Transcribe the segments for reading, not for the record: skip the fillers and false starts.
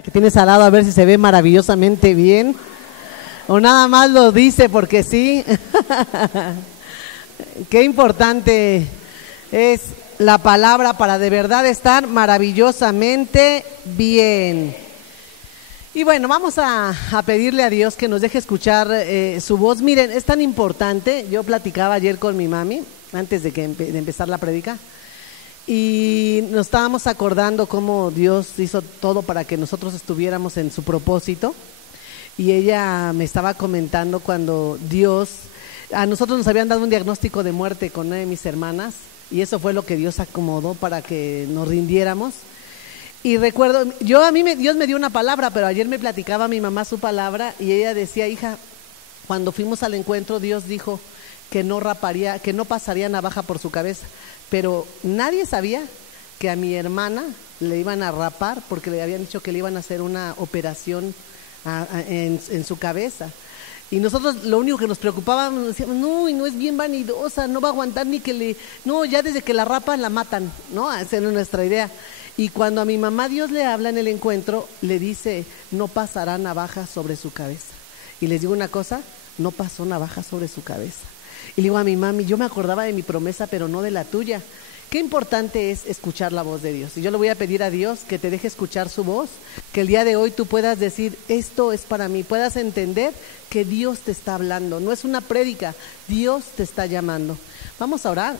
La que tienes al lado a ver si se ve maravillosamente bien o nada más lo dice porque sí. Qué importante es la palabra para de verdad estar maravillosamente bien. Y bueno, vamos a pedirle a Dios que nos deje escuchar su voz. Miren, es tan importante. Yo platicaba ayer con mi mami antes de empezar la prédica. Y nos estábamos acordando cómo Dios hizo todo para que nosotros estuviéramos en su propósito. Y ella me estaba comentando cuando Dios, a nosotros nos habían dado un diagnóstico de muerte con una de mis hermanas. Y eso fue lo que Dios acomodó para que nos rindiéramos. Y recuerdo, Dios me dio una palabra, pero ayer me platicaba mi mamá su palabra. Y ella decía, hija, cuando fuimos al encuentro, Dios dijo que no pasaría navaja por su cabeza. Pero nadie sabía que a mi hermana le iban a rapar porque le habían dicho que le iban a hacer una operación en su cabeza. Y nosotros lo único que nos preocupaba, nos decíamos, no es bien vanidosa, no va a aguantar ni que ya desde que la rapan la matan, ¿no? Esa era nuestra idea. Y cuando a mi mamá Dios le habla en el encuentro, le dice, no pasará navaja sobre su cabeza. Y les digo una cosa, no pasó navaja sobre su cabeza. Y le digo a mi mami, yo me acordaba de mi promesa, pero no de la tuya. Qué importante es escuchar la voz de Dios. Y yo le voy a pedir a Dios que te deje escuchar su voz, que el día de hoy tú puedas decir, esto es para mí, puedas entender que Dios te está hablando. No es una prédica, Dios te está llamando. Vamos a orar.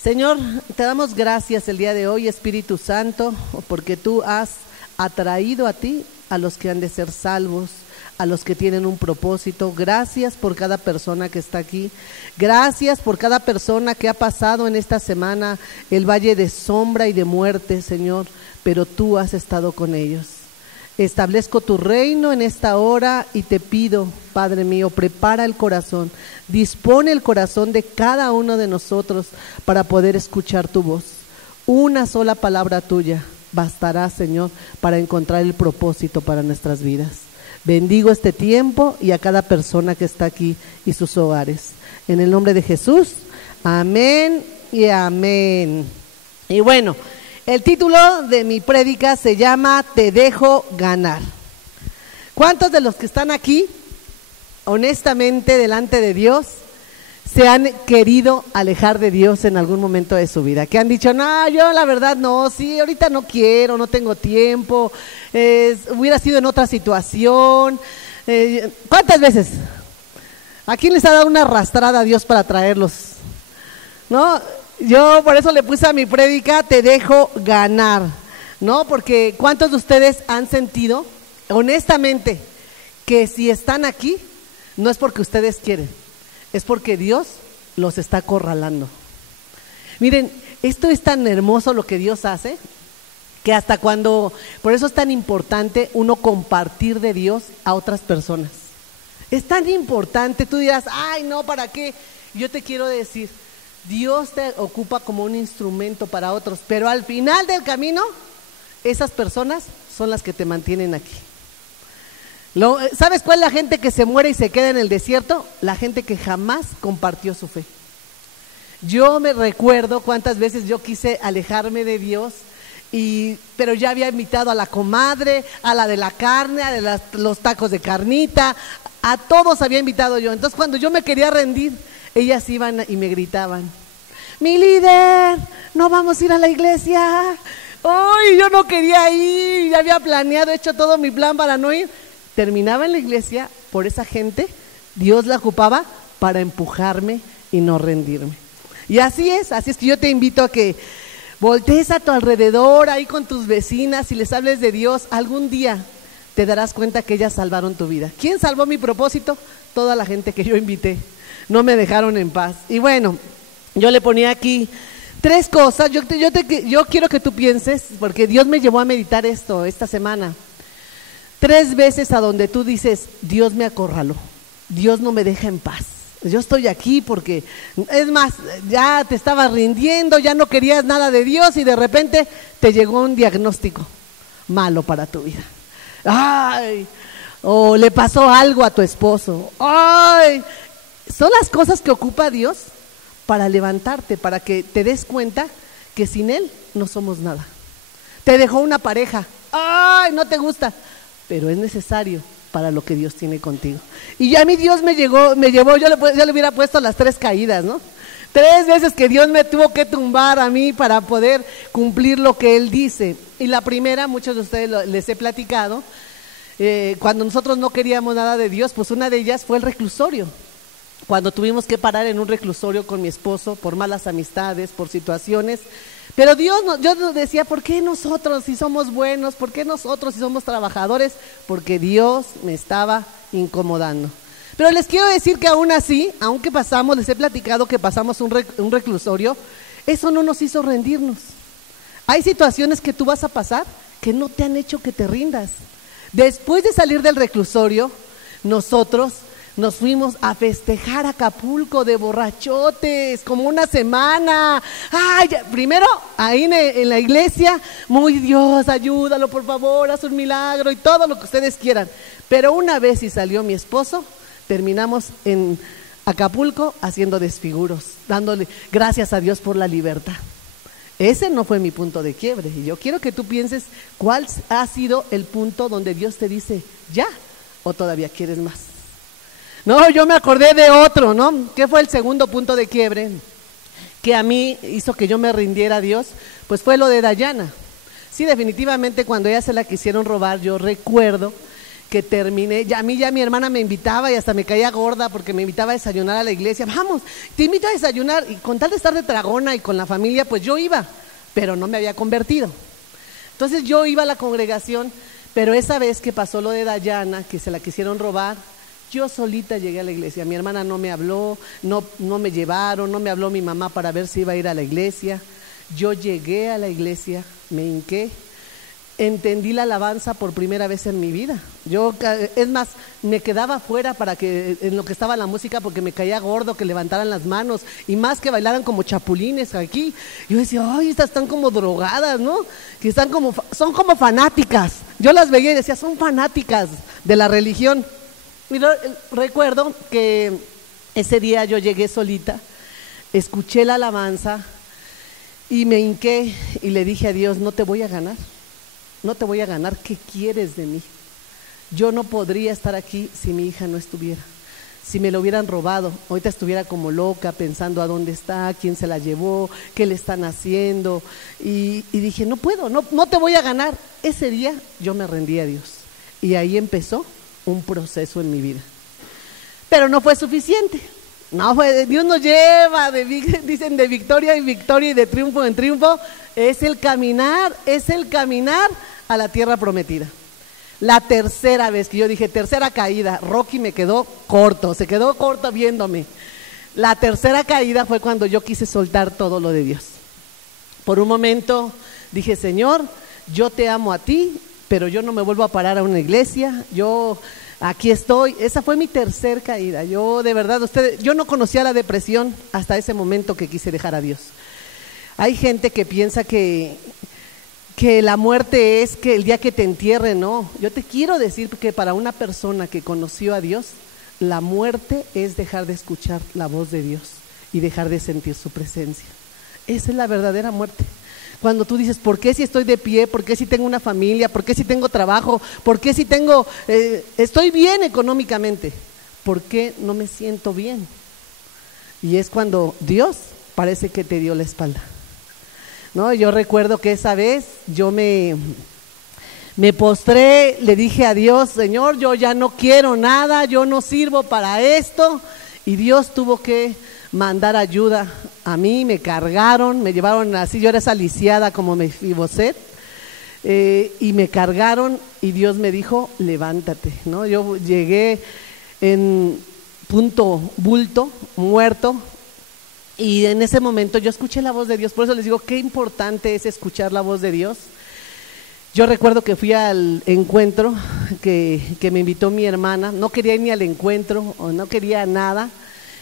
Señor, te damos gracias el día de hoy, Espíritu Santo, porque tú has atraído a ti a los que han de ser salvos, a los que tienen un propósito. Gracias por cada persona que está aquí. Gracias por cada persona que ha pasado en esta semana el valle de sombra y de muerte, Señor, pero tú has estado con ellos. Establezco tu reino en esta hora y te pido, Padre mío, prepara el corazón, dispone el corazón de cada uno de nosotros para poder escuchar tu voz. Una sola palabra tuya bastará, Señor, para encontrar el propósito para nuestras vidas. Bendigo este tiempo y a cada persona que está aquí y sus hogares. En el nombre de Jesús, amén y amén. Y bueno, el título de mi prédica se llama Te dejo ganar. ¿Cuántos de los que están aquí, honestamente delante de Dios, se han querido alejar de Dios en algún momento de su vida? Que han dicho, no, yo la verdad no, sí, ahorita no quiero, no tengo tiempo, hubiera sido en otra situación. ¿Cuántas veces? ¿A quién les ha dado una arrastrada a Dios para traerlos? ¿No? Yo por eso le puse a mi prédica, te dejo ganar, ¿no? Porque ¿cuántos de ustedes han sentido, honestamente, que si están aquí, no es porque ustedes quieren, es porque Dios los está acorralando? Miren, esto es tan hermoso lo que Dios hace, que hasta cuando, por eso es tan importante uno compartir de Dios a otras personas. Es tan importante, tú dirás, ay no, ¿para qué? Yo te quiero decir, Dios te ocupa como un instrumento para otros, pero al final del camino, esas personas son las que te mantienen aquí. ¿Sabes cuál es la gente que se muere y se queda en el desierto? La gente que jamás compartió su fe. Yo me recuerdo cuántas veces yo quise alejarme de Dios, pero ya había invitado a la comadre, a la de la carne, a de los tacos de carnita, a todos había invitado yo. Entonces cuando yo me quería rendir, ellas iban y me gritaban, mi líder, no vamos a ir a la iglesia. Ay, yo no quería ir, ya había planeado, hecho todo mi plan para no ir. Terminaba en la iglesia por esa gente, Dios la ocupaba para empujarme y no rendirme. Y así es que yo te invito a que voltees a tu alrededor, ahí con tus vecinas y les hables de Dios. Algún día te darás cuenta que ellas salvaron tu vida. ¿Quién salvó mi propósito? Toda la gente que yo invité. No me dejaron en paz. Y bueno, yo le ponía aquí 3 cosas. Yo quiero que tú pienses, porque Dios me llevó a meditar esto esta semana. 3 veces a donde tú dices, Dios me acorraló, Dios no me deja en paz. Yo estoy aquí porque, es más, ya te estabas rindiendo, ya no querías nada de Dios y de repente te llegó un diagnóstico malo para tu vida. Ay, o le pasó algo a tu esposo. Ay, son las cosas que ocupa Dios para levantarte, para que te des cuenta que sin Él no somos nada. Te dejó una pareja. ay, no te gusta, pero es necesario para lo que Dios tiene contigo. Y ya a mí Dios me llevó, yo le hubiera puesto las 3 caídas, ¿no? 3 veces que Dios me tuvo que tumbar a mí para poder cumplir lo que Él dice. Y la primera, muchos de ustedes les he platicado, cuando nosotros no queríamos nada de Dios, pues una de ellas fue el reclusorio. Cuando tuvimos que parar en un reclusorio con mi esposo por malas amistades, por situaciones. Pero Dios nos decía, ¿por qué nosotros si somos buenos? ¿Por qué nosotros si somos trabajadores? Porque Dios me estaba incomodando. Pero les quiero decir que aún así, aunque les he platicado que pasamos un reclusorio, eso no nos hizo rendirnos. Hay situaciones que tú vas a pasar que no te han hecho que te rindas. Después de salir del reclusorio, nosotros nos fuimos a festejar a Acapulco de borrachotes, como una semana. Ay, primero ahí en la iglesia, muy Dios, ayúdalo por favor, haz un milagro y todo lo que ustedes quieran. Pero una vez y salió mi esposo, terminamos en Acapulco haciendo desfiguros, dándole gracias a Dios por la libertad. Ese no fue mi punto de quiebre. Y yo quiero que tú pienses cuál ha sido el punto donde Dios te dice, ya, o todavía quieres más. No, yo me acordé de otro, ¿no? ¿Qué fue el segundo punto de quiebre que a mí hizo que yo me rindiera a Dios? Pues fue lo de Dayana. Sí, definitivamente cuando ella se la quisieron robar, yo recuerdo que terminé, ya mi hermana me invitaba y hasta me caía gorda porque me invitaba a desayunar a la iglesia. Vamos, te invito a desayunar, y con tal de estar de tragona y con la familia, pues yo iba, pero no me había convertido. Entonces yo iba a la congregación, pero esa vez que pasó lo de Dayana, que se la quisieron robar, yo solita llegué a la iglesia. Mi hermana no me habló, no me llevaron, no me habló mi mamá para ver si iba a ir a la iglesia. Yo llegué a la iglesia, me hinqué, entendí la alabanza por primera vez en mi vida. Es más, me quedaba afuera para que en lo que estaba la música, porque me caía gordo que levantaran las manos y más que bailaran como chapulines aquí. Yo decía, ay, estas están como drogadas, ¿no? Que son como fanáticas. Yo las veía y decía, son fanáticas de la religión. Y recuerdo que ese día yo llegué solita, escuché la alabanza y me hinqué y le dije a Dios, no te voy a ganar. No te voy a ganar, ¿qué quieres de mí? Yo no podría estar aquí si mi hija no estuviera. Si me lo hubieran robado, ahorita estuviera como loca pensando a dónde está, quién se la llevó, qué le están haciendo. Y dije, no puedo, no te voy a ganar. Ese día yo me rendí a Dios. Y ahí empezó un proceso en mi vida. Pero no fue suficiente. No fue, Dios nos lleva, dicen de victoria en victoria y de triunfo en triunfo. Es el caminar a la tierra prometida. La tercera vez que yo dije, tercera caída, Rocky se quedó corto viéndome. La tercera caída fue cuando yo quise soltar todo lo de Dios. Por un momento dije, Señor, yo te amo a ti, pero yo no me vuelvo a parar a una iglesia, aquí estoy. Esa fue mi tercera caída. Yo de verdad, yo no conocía la depresión hasta ese momento que quise dejar a Dios. Hay gente que piensa que la muerte es que el día que te entierren. No, yo te quiero decir que para una persona que conoció a Dios, la muerte es dejar de escuchar la voz de Dios y dejar de sentir su presencia. Esa es la verdadera muerte. Cuando tú dices, ¿por qué si estoy de pie? ¿Por qué si tengo una familia? ¿Por qué si tengo trabajo? ¿Por qué si estoy bien económicamente? ¿Por qué no me siento bien? Y es cuando Dios parece que te dio la espalda. ¿No? Yo recuerdo que esa vez yo me postré, le dije a Dios, Señor, yo ya no quiero nada, yo no sirvo para esto. Y Dios tuvo que mandar ayuda a mí, me cargaron, me llevaron así, yo era esa lisiada como Mefiboset, y me cargaron y Dios me dijo, levántate, ¿no? Yo llegué en punto bulto, muerto, y en ese momento yo escuché la voz de Dios. Por eso les digo, qué importante es escuchar la voz de Dios. Yo recuerdo que fui al encuentro que me invitó mi hermana, no quería ir ni al encuentro, o no quería nada.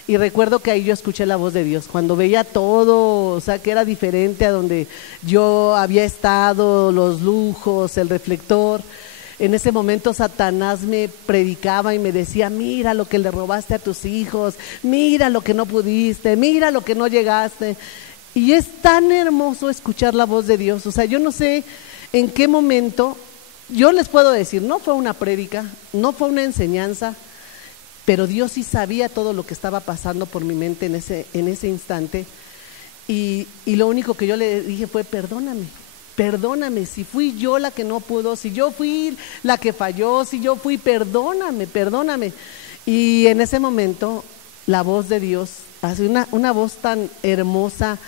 Y recuerdo que ahí yo escuché la voz de Dios, cuando veía todo, o sea, que era diferente a donde yo había estado, los lujos, el reflector. En ese momento Satanás me predicaba y me decía, mira lo que le robaste a tus hijos, mira lo que no pudiste, mira lo que no llegaste. Y es tan hermoso escuchar la voz de Dios. O sea, yo no sé en qué momento Yo les puedo decir, no fue una prédica, no fue una enseñanza, pero Dios sí sabía todo lo que estaba pasando por mi mente en ese instante. Y lo único que yo le dije fue: perdóname, si fui yo la que no pudo, si yo fui la que falló, perdóname. Y en ese momento la voz de Dios, hace una voz tan hermosa,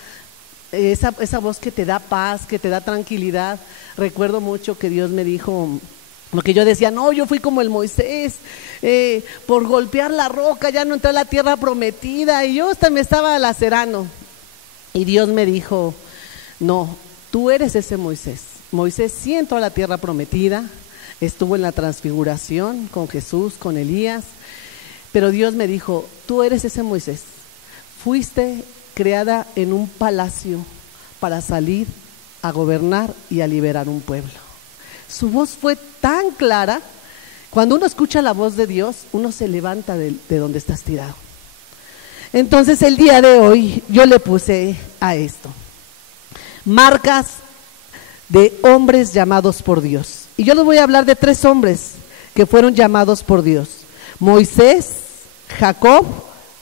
esa voz que te da paz, que te da tranquilidad. Recuerdo mucho que Dios me dijo, lo que yo decía: no, yo fui como el Moisés, por golpear la roca ya no entré a la tierra prometida, y yo hasta me estaba lacerando. Y Dios me dijo: no, tú eres ese Moisés. Moisés sí entró a la tierra prometida, estuvo en la transfiguración con Jesús, con Elías, pero Dios me dijo: tú eres ese Moisés, fuiste creada en un palacio para salir a gobernar y a liberar un pueblo. Su voz fue tan clara. Cuando uno escucha la voz de Dios, uno se levanta de donde estás tirado. Entonces el día de hoy yo le puse a esto: marcas de hombres llamados por Dios. Y yo les voy a hablar de 3 hombres que fueron llamados por Dios: Moisés, Jacob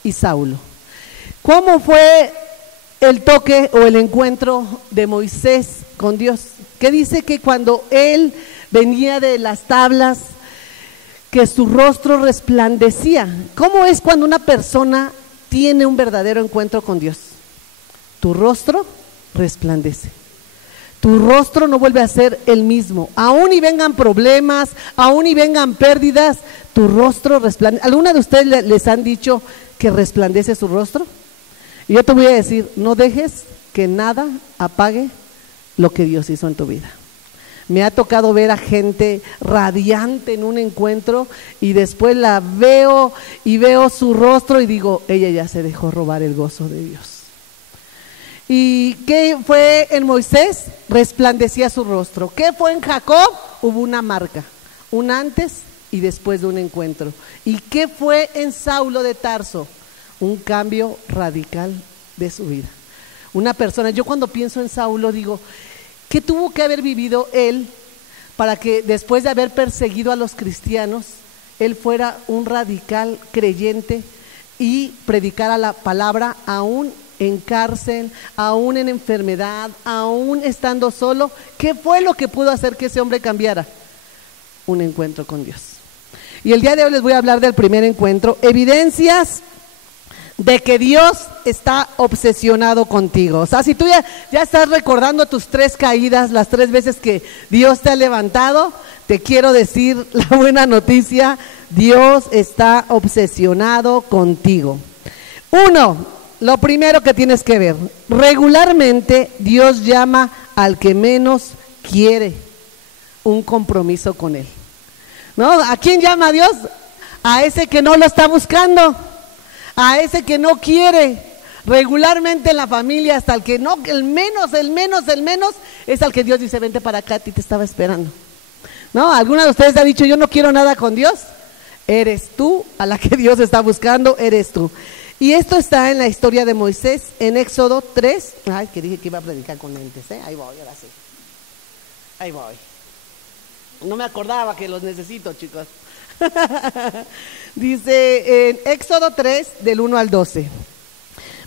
y Saulo. ¿Cómo fue el toque o el encuentro de Moisés con Dios? Que dice que cuando él venía de las tablas, que su rostro resplandecía. ¿Cómo es cuando una persona tiene un verdadero encuentro con Dios? Tu rostro resplandece. Tu rostro no vuelve a ser el mismo. Aún y vengan problemas, aún y vengan pérdidas, tu rostro resplandece. ¿Alguna de ustedes les han dicho que resplandece su rostro? Y yo te voy a decir: no dejes que nada apague lo que Dios hizo en tu vida. Me ha tocado ver a gente radiante en un encuentro, y después la veo y veo su rostro y digo: ella ya se dejó robar el gozo de Dios. ¿Y qué fue en Moisés? Resplandecía su rostro. ¿Qué fue en Jacob? Hubo una marca, un antes y después de un encuentro. ¿Y qué fue en Saulo de Tarso? Un cambio radical de su vida. Una persona, yo cuando pienso en Saulo digo: ¿qué tuvo que haber vivido él para que después de haber perseguido a los cristianos, él fuera un radical creyente y predicara la palabra aún en cárcel, aún en enfermedad, aún estando solo? ¿Qué fue lo que pudo hacer que ese hombre cambiara? Un encuentro con Dios. Y el día de hoy les voy a hablar del primer encuentro: evidencias de que Dios está obsesionado contigo. O sea, si tú ya estás recordando tus 3 caídas, las 3 veces que Dios te ha levantado, te quiero decir la buena noticia: Dios está obsesionado contigo. 1, lo primero que tienes que ver: regularmente Dios llama al que menos quiere un compromiso con Él. ¿No? ¿A quién llama Dios? A ese que no lo está buscando, a ese que no quiere. Regularmente en la familia, hasta el que no, el menos, es al que Dios dice: vente para acá, a ti te estaba esperando. ¿No? ¿Alguna de ustedes ha dicho: yo no quiero nada con Dios? Eres tú a la que Dios está buscando, eres tú. Y esto está en la historia de Moisés, en Éxodo 3. Ay, que dije que iba a predicar con lentes, ahí voy, ahora sí. Ahí voy. No me acordaba que los necesito, chicos. Dice en Éxodo 3, del 1 al 12.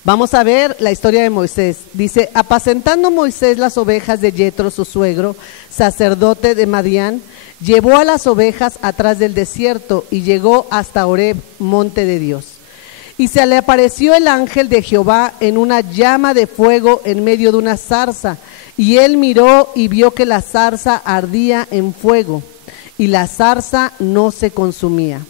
Vamos a ver la historia de Moisés. Dice: apacentando Moisés las ovejas de Yetro, su suegro, sacerdote de Madián, llevó a las ovejas atrás del desierto y llegó hasta Horeb, monte de Dios. Y se le apareció el ángel de Jehová en una llama de fuego en medio de una zarza. Y él miró y vio que la zarza ardía en fuego, y la zarza no se consumía.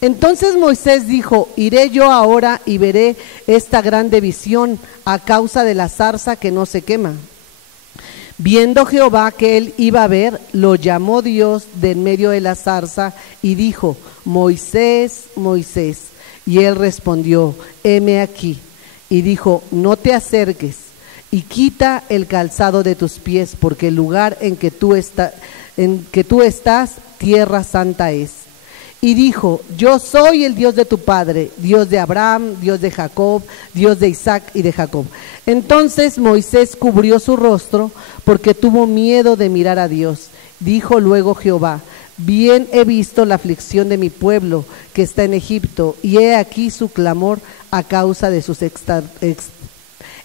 Entonces Moisés dijo: iré yo ahora y veré esta grande visión a causa de la zarza que no se quema. Viendo Jehová que él iba a ver, lo llamó Dios de en medio de la zarza y dijo: Moisés, Moisés. Y él respondió: heme aquí. Y dijo: no te acerques y quita el calzado de tus pies, porque el lugar en que tú estás, tierra santa es. Y dijo: yo soy el Dios de tu padre, Dios de Abraham, Dios de Jacob, Dios de Isaac y de Jacob. Entonces Moisés cubrió su rostro porque tuvo miedo de mirar a Dios. Dijo luego Jehová: bien he visto la aflicción de mi pueblo que está en Egipto, y he aquí su clamor a causa de sus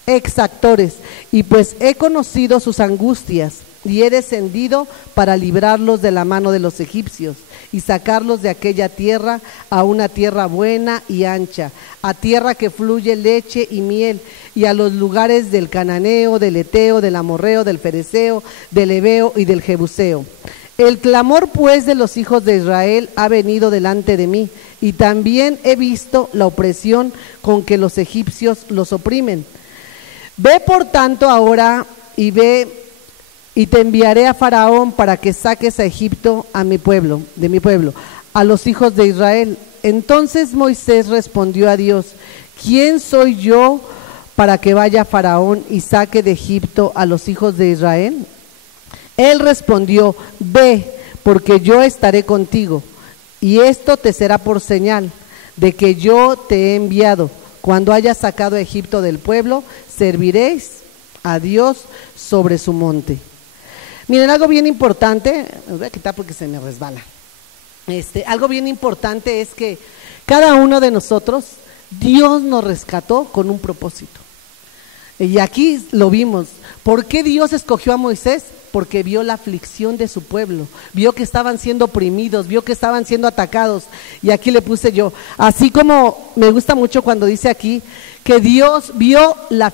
exactores, y pues he conocido sus angustias, y he descendido para librarlos de la mano de los egipcios, y sacarlos de aquella tierra a una tierra buena y ancha, a tierra que fluye leche y miel, y a los lugares del cananeo, del eteo, del amorreo, del fereceo, del heveo y del jebuseo. El clamor pues de los hijos de Israel ha venido delante de mí, y también he visto la opresión con que los egipcios los oprimen. Ve por tanto ahora y ve, y te enviaré a Faraón para que saques a Egipto a mi pueblo, de mi pueblo, a los hijos de Israel. Entonces Moisés respondió a Dios: ¿quién soy yo para que vaya Faraón y saque de Egipto a los hijos de Israel? Él respondió: ve, porque yo estaré contigo, y esto te será por señal de que yo te he enviado. Cuando hayas sacado a Egipto del pueblo, serviréis a Dios sobre su monte. Miren, algo bien importante, me voy a quitar porque se me resbala. Algo bien importante es que cada uno de nosotros, Dios nos rescató con un propósito. Y aquí lo vimos. ¿Por qué Dios escogió a Moisés? Porque vio la aflicción de su pueblo, vio que estaban siendo oprimidos, vio que estaban siendo atacados. Y aquí le puse yo, así como me gusta mucho cuando dice aquí que Dios vio la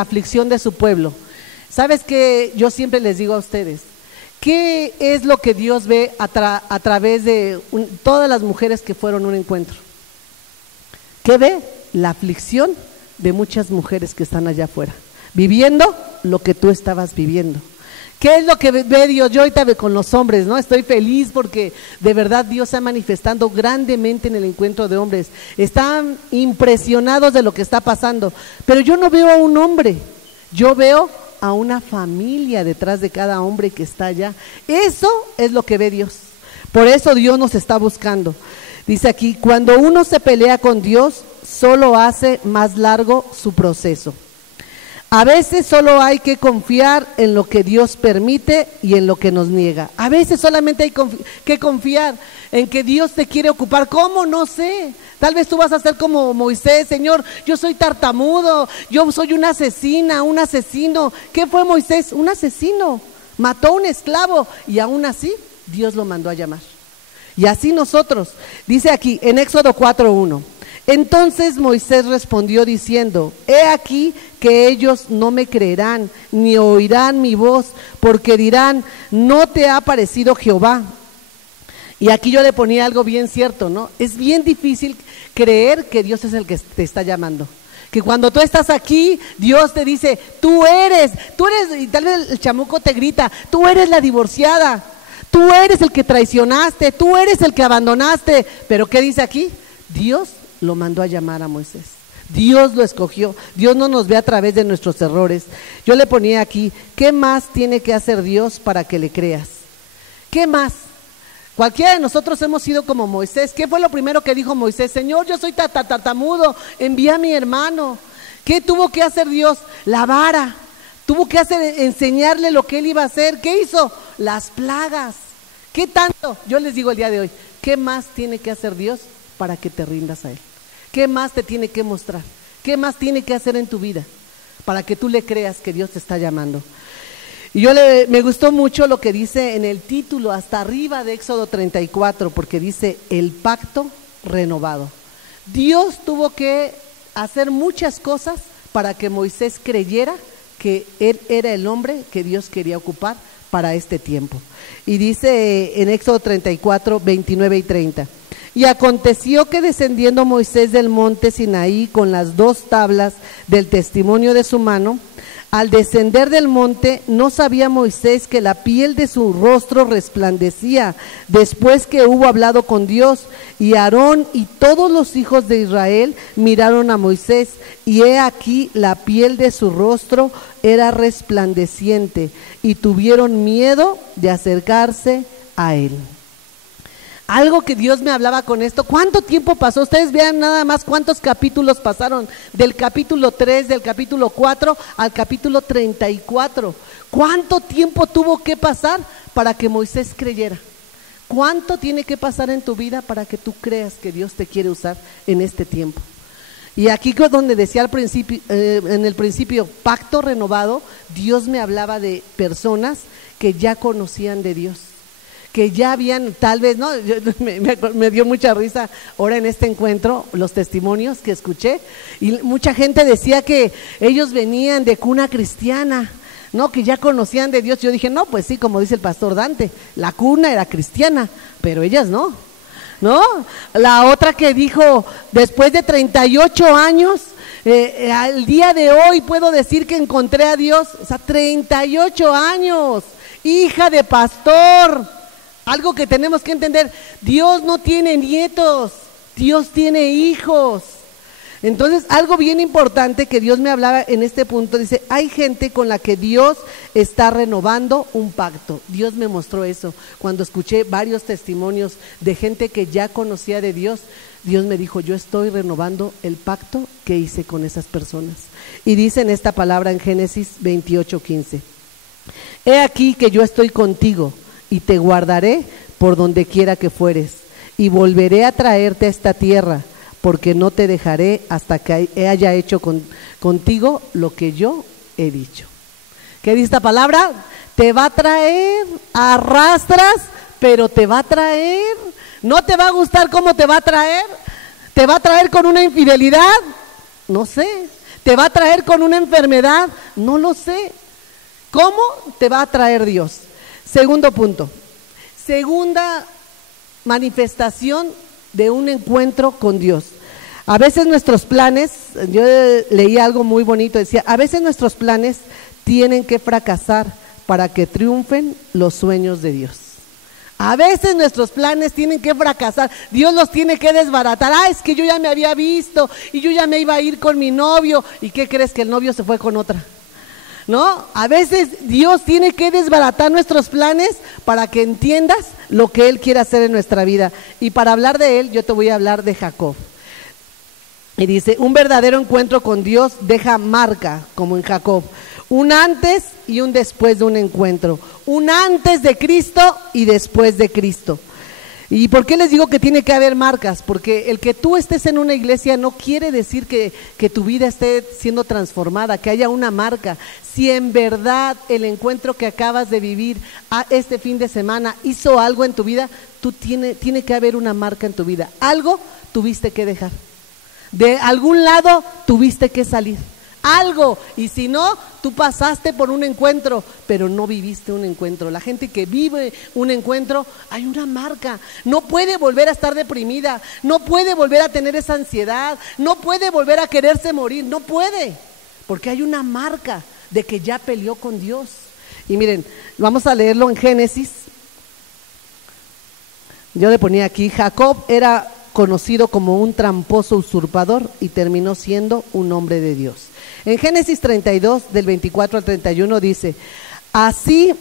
aflicción de su pueblo. ¿Sabes qué? Yo siempre les digo a ustedes, ¿qué es lo que Dios ve a través de todas las mujeres que fueron a un encuentro? ¿Qué ve? La aflicción de muchas mujeres que están allá afuera, viviendo lo que tú estabas viviendo. ¿Qué es lo que ve Dios? Yo ahorita con los hombres, ¿no? Estoy feliz porque de verdad Dios se ha manifestado grandemente en el encuentro de hombres. Están impresionados de lo que está pasando, pero yo no veo a un hombre, yo veo a una familia detrás de cada hombre que está allá. Eso es lo que ve Dios. Por eso Dios nos está buscando. Dice aquí, cuando uno se pelea con Dios, solo hace más largo su proceso. A veces solo hay que confiar en lo que Dios permite y en lo que nos niega. A veces solamente hay que confiar en que Dios te quiere ocupar. ¿Cómo? No sé. Tal vez tú vas a ser como Moisés: Señor, yo soy tartamudo, yo soy una asesina, un asesino. ¿Qué fue Moisés? Un asesino. Mató a un esclavo y aún así Dios lo mandó a llamar. Y así nosotros. Dice aquí en Éxodo 4:1. Entonces Moisés respondió diciendo: he aquí que ellos no me creerán, ni oirán mi voz, porque dirán: no te ha parecido Jehová. Y aquí yo le ponía algo bien cierto, ¿no? Es bien difícil creer que Dios es el que te está llamando. Que cuando tú estás aquí, Dios te dice: tú eres, y tal vez el chamuco te grita: tú eres la divorciada, tú eres el que traicionaste, tú eres el que abandonaste. Pero ¿qué dice aquí? Dios lo mandó a llamar a Moisés. Dios lo escogió. Dios no nos ve a través de nuestros errores. Yo le ponía aquí: ¿qué más tiene que hacer Dios para que le creas? ¿Qué más? Cualquiera de nosotros hemos sido como Moisés. ¿Qué fue lo primero que dijo Moisés? Señor, yo soy tartamudo, envía a mi hermano. ¿Qué tuvo que hacer Dios? La vara. Tuvo que enseñarle lo que él iba a hacer. ¿Qué hizo? Las plagas. ¿Qué tanto? Yo les digo el día de hoy, ¿qué más tiene que hacer Dios para que te rindas a Él? ¿Qué más te tiene que mostrar? ¿Qué más tiene que hacer en tu vida para que tú le creas que Dios te está llamando? Y me gustó mucho lo que dice en el título, hasta arriba de Éxodo 34, porque dice: el pacto renovado. Dios tuvo que hacer muchas cosas para que Moisés creyera que él era el hombre que Dios quería ocupar para este tiempo. Y dice en Éxodo 34, 29 y 30. Y aconteció que descendiendo Moisés del monte Sinaí con las 2 tablas del testimonio de su mano, al descender del monte no sabía Moisés que la piel de su rostro resplandecía después que hubo hablado con Dios. Y Aarón y todos los hijos de Israel miraron a Moisés, y he aquí la piel de su rostro era resplandeciente, y tuvieron miedo de acercarse a él. Algo que Dios me hablaba con esto. ¿Cuánto tiempo pasó? Ustedes vean nada más cuántos capítulos pasaron, del capítulo 3, del capítulo 4 al capítulo 34. ¿Cuánto tiempo tuvo que pasar para que Moisés creyera. ¿Cuánto tiene que pasar en tu vida para que tú creas que Dios te quiere usar en este tiempo? Y aquí es donde decía al principio, en el principio, pacto renovado. Dios me hablaba de personas que ya conocían de Dios, que ya habían, tal vez, ¿no? Me dio mucha risa ahora en este encuentro, los testimonios que escuché, y mucha gente decía que ellos venían de cuna cristiana, ¿no? Que ya conocían de Dios. Yo dije, no, pues sí, como dice el pastor Dante, la cuna era cristiana, pero ellas no, ¿no? La otra que dijo, después de 38 años, al día de hoy puedo decir que encontré a Dios. O sea, 38 años, hija de pastor. Algo que tenemos que entender, Dios no tiene nietos, Dios tiene hijos. Entonces, algo bien importante que Dios me hablaba en este punto, dice, hay gente con la que Dios está renovando un pacto. Dios me mostró eso cuando escuché varios testimonios de gente que ya conocía de Dios. Dios me dijo, yo estoy renovando el pacto que hice con esas personas. Y dice en esta palabra en Génesis 28:15, he aquí que yo estoy contigo y te guardaré por donde quiera que fueres, y volveré a traerte a esta tierra, porque no te dejaré hasta que haya hecho contigo lo que yo he dicho. ¿Qué dice esta palabra? Te va a traer, arrastras, pero te va a traer. ¿No te va a gustar cómo te va a traer? ¿Te va a traer con una infidelidad? No sé. ¿Te va a traer con una enfermedad? No lo sé. ¿Cómo te va a traer Dios? Segundo punto, segunda manifestación de un encuentro con Dios. A veces nuestros planes, yo leí algo muy bonito, decía, a veces nuestros planes tienen que fracasar para que triunfen los sueños de Dios. A veces nuestros planes tienen que fracasar, Dios los tiene que desbaratar. Es que yo ya me había visto y yo ya me iba a ir con mi novio. ¿Y qué crees? Que el novio se fue con otra, ¿no? A veces Dios tiene que desbaratar nuestros planes para que entiendas lo que Él quiere hacer en nuestra vida. Y para hablar de Él, yo te voy a hablar de Jacob. Y dice, un verdadero encuentro con Dios deja marca, como en Jacob, un antes y un después de un encuentro, un antes de Cristo y después de Cristo. ¿Y por qué les digo que tiene que haber marcas? Porque el que tú estés en una iglesia no quiere decir que tu vida esté siendo transformada, que haya una marca. Si en verdad el encuentro que acabas de vivir este fin de semana hizo algo en tu vida, tiene que haber una marca en tu vida. Algo tuviste que dejar. De algún lado tuviste que salir. Algo, y si no, tú pasaste por un encuentro, pero no viviste un encuentro. La gente que vive un encuentro, hay una marca. No puede volver a estar deprimida, no puede volver a tener esa ansiedad, no puede volver a quererse morir, no puede, porque hay una marca de que ya peleó con Dios. Y miren, vamos a leerlo en Génesis. Yo le ponía aquí, Jacob era conocido como un tramposo usurpador y terminó siendo un hombre de Dios. En Génesis 32, del 24 al 31 dice, así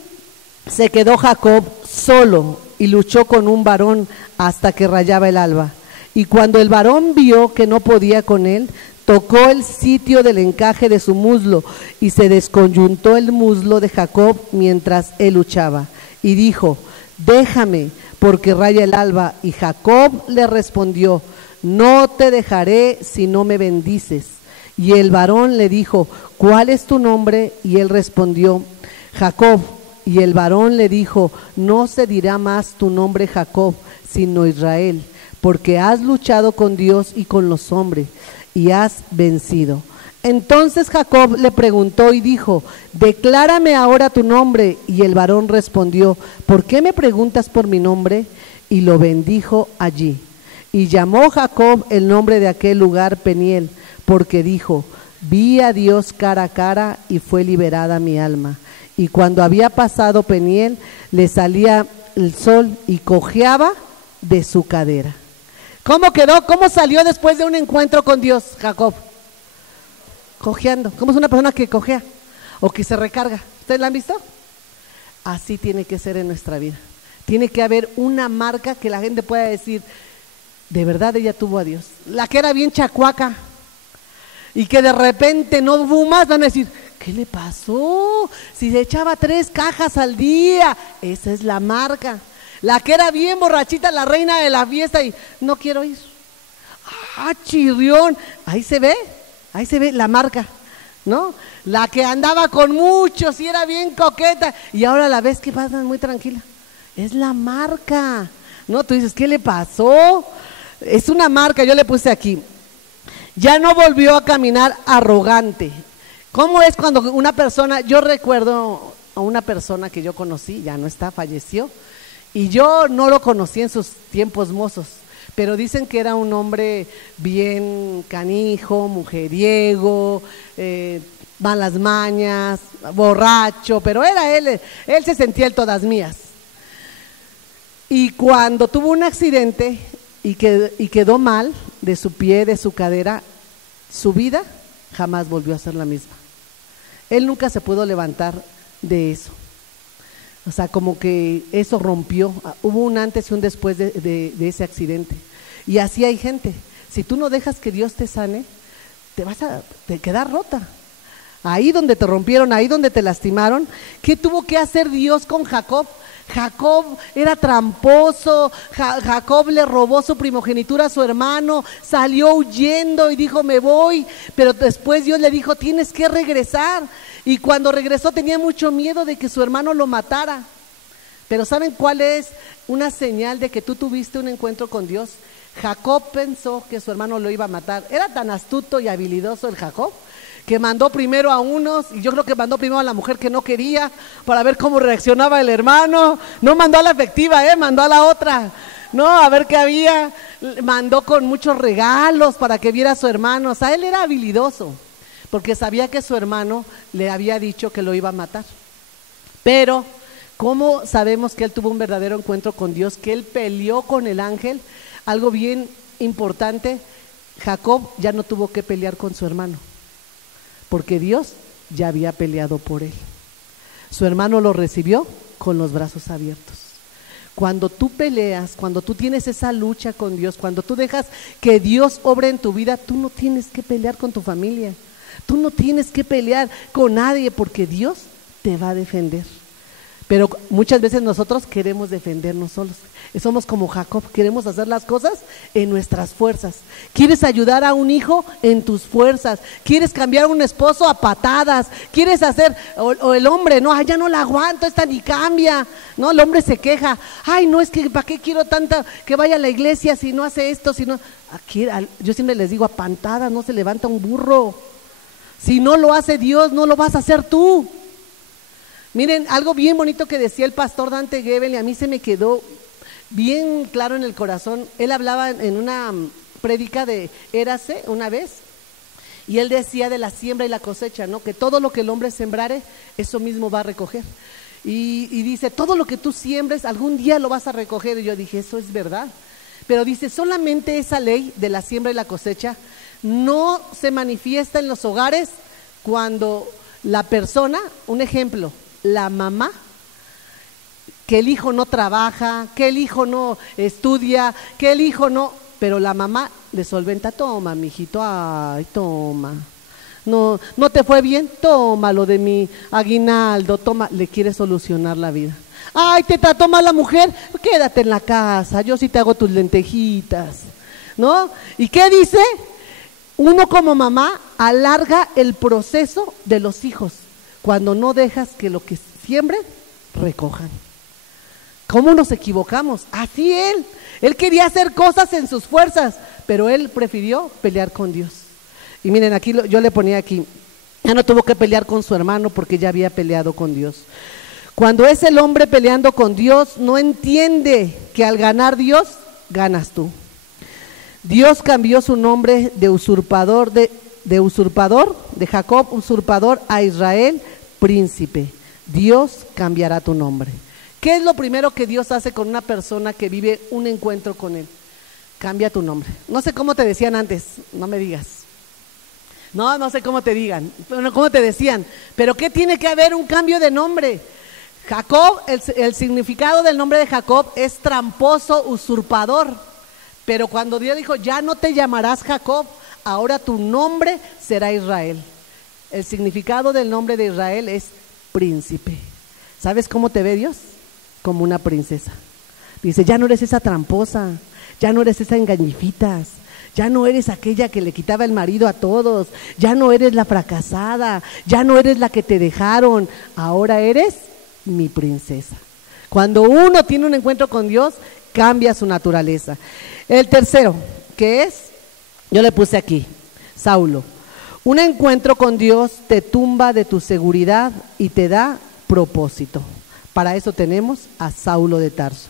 se quedó Jacob solo y luchó con un varón hasta que rayaba el alba. Y cuando el varón vio que no podía con él, tocó el sitio del encaje de su muslo y se desconyuntó el muslo de Jacob mientras él luchaba. Y dijo, déjame, porque raya el alba. Y Jacob le respondió, no te dejaré si no me bendices. Y el varón le dijo, ¿cuál es tu nombre? Y él respondió, Jacob. Y el varón le dijo, no se dirá más tu nombre Jacob, sino Israel, porque has luchado con Dios y con los hombres, y has vencido. Entonces Jacob le preguntó y dijo, declárame ahora tu nombre. Y el varón respondió, ¿por qué me preguntas por mi nombre? Y lo bendijo allí. Y llamó Jacob el nombre de aquel lugar Peniel, porque dijo, vi a Dios cara a cara y fue liberada mi alma. Y cuando había pasado Peniel, le salía el sol y cojeaba de su cadera. ¿Cómo quedó? ¿Cómo salió después de un encuentro con Dios, Jacob? Cojeando. ¿Cómo es una persona que cojea o que se recarga? ¿Ustedes la han visto? Así tiene que ser en nuestra vida. Tiene que haber una marca que la gente pueda decir, de verdad ella tuvo a Dios. La que era bien chacuaca y que de repente no hubo más, van a decir, ¿qué le pasó? Si se echaba 3 cajas al día. Esa es la marca. La que era bien borrachita, la reina de la fiesta, y no quiero ir. Chirrión. Ahí se ve la marca, ¿no? La que andaba con muchos y era bien coqueta, y ahora la ves que pasa muy tranquila. Es la marca, ¿no? Tú dices, ¿qué le pasó? Es una marca, yo le puse aquí. Ya no volvió a caminar arrogante. ¿Cómo es cuando una persona, yo recuerdo a una persona que yo conocí, ya no está, falleció, y yo no lo conocí en sus tiempos mozos, pero dicen que era un hombre bien canijo, mujeriego, malas mañas, borracho, pero era él se sentía el todas mías. Y cuando tuvo un accidente y quedó mal de su pie, de su cadera, su vida jamás volvió a ser la misma. Él nunca se pudo levantar de eso. O sea, como que eso rompió. Hubo un antes y un después de ese accidente. Y así hay gente. Si tú no dejas que Dios te sane, te vas a quedar rota. Ahí donde te rompieron, ahí donde te lastimaron. ¿Qué tuvo que hacer Dios con Jacob? Jacob era tramposo, Jacob le robó su primogenitura a su hermano, salió huyendo y dijo me voy, pero después Dios le dijo tienes que regresar, y cuando regresó tenía mucho miedo de que su hermano lo matara. Pero ¿saben cuál es una señal de que tú tuviste un encuentro con Dios? Jacob pensó que su hermano lo iba a matar. Era tan astuto y habilidoso el Jacob que mandó primero a unos, y yo creo que mandó primero a la mujer que no quería para ver cómo reaccionaba el hermano. No mandó a la efectiva, mandó a la otra, no, a ver qué había. Mandó con muchos regalos para que viera a su hermano. O sea, él era habilidoso porque sabía que su hermano le había dicho que lo iba a matar. Pero ¿cómo sabemos que él tuvo un verdadero encuentro con Dios? Que él peleó con el ángel. Algo bien importante, Jacob ya no tuvo que pelear con su hermano, porque Dios ya había peleado por él. Su hermano lo recibió con los brazos abiertos. Cuando tú peleas, cuando tú tienes esa lucha con Dios, cuando tú dejas que Dios obre en tu vida, tú no tienes que pelear con tu familia, tú no tienes que pelear con nadie, porque Dios te va a defender. Pero muchas veces nosotros queremos defendernos solos. Somos como Jacob, queremos hacer las cosas en nuestras fuerzas. Quieres ayudar a un hijo en tus fuerzas. Quieres cambiar a un esposo a patadas. Quieres hacer, o el hombre, no, ya no la aguanto, esta ni cambia. No, el hombre se queja. Ay, no, es que ¿para qué quiero tanta que vaya a la iglesia si no hace esto? Si no, aquí, yo siempre les digo, a patadas no se levanta un burro. Si no lo hace Dios, no lo vas a hacer tú. Miren, algo bien bonito que decía el pastor Dante Gebel, y a mí se me quedó bien claro en el corazón. Él hablaba en una prédica de Érase una vez, y él decía de la siembra y la cosecha, ¿no? Que todo lo que el hombre sembrare, eso mismo va a recoger. Y dice, todo lo que tú siembres, algún día lo vas a recoger. Y yo dije, eso es verdad. Pero dice, solamente esa ley de la siembra y la cosecha no se manifiesta en los hogares cuando la persona, un ejemplo, la mamá, que el hijo no trabaja, que el hijo no estudia, que el hijo no, pero la mamá le solventa, toma mijito, ay, toma, no te fue bien, toma lo de mi aguinaldo, toma, le quiere solucionar la vida. Ay, te trató mal la mujer, quédate en la casa, yo sí te hago tus lentejitas, ¿no? ¿Y qué dice? Uno como mamá alarga el proceso de los hijos cuando no dejas que lo que siembren recojan. ¿Cómo nos equivocamos? Así él quería hacer cosas en sus fuerzas, pero él prefirió pelear con Dios. Y miren, aquí yo le ponía aquí, ya no tuvo que pelear con su hermano porque ya había peleado con Dios. Cuando es el hombre peleando con Dios, no entiende que al ganar Dios, ganas tú. Dios cambió su nombre de usurpador, de Jacob, usurpador, a Israel, príncipe. Dios cambiará tu nombre. ¿Qué es lo primero que Dios hace con una persona que vive un encuentro con Él? Cambia tu nombre. No sé cómo te decían antes, no me digas. No sé cómo te digan, cómo te decían, pero ¿qué tiene que haber un cambio de nombre? Jacob, el significado del nombre de Jacob es tramposo, usurpador. Pero cuando Dios dijo, ya no te llamarás Jacob, ahora tu nombre será Israel. el significado del nombre de Israel es príncipe. ¿Sabes cómo te ve Dios? Como una princesa. Dice, ya no eres esa tramposa, ya no eres esa engañifitas, ya no eres aquella que le quitaba el marido a todos, ya no eres la fracasada, ya no eres la que te dejaron, ahora eres mi princesa. Cuando uno tiene un encuentro con Dios, cambia su naturaleza. El tercero, ¿qué es? Yo le puse aquí, Saulo. Un encuentro con Dios te tumba de tu seguridad y te da propósito. Para eso tenemos a Saulo de Tarso.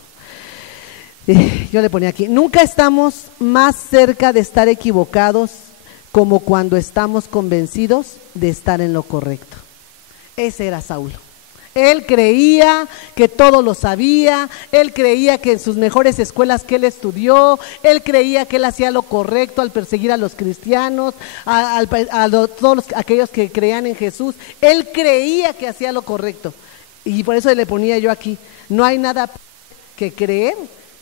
Yo le ponía aquí, nunca estamos más cerca de estar equivocados como cuando estamos convencidos de estar en lo correcto. Ese era Saulo. Él creía que todo lo sabía, él creía que en sus mejores escuelas que él estudió, él creía que él hacía lo correcto al perseguir a los cristianos, todos aquellos que creían en Jesús. Él creía que hacía lo correcto. Y por eso le ponía yo aquí, no hay nada que creer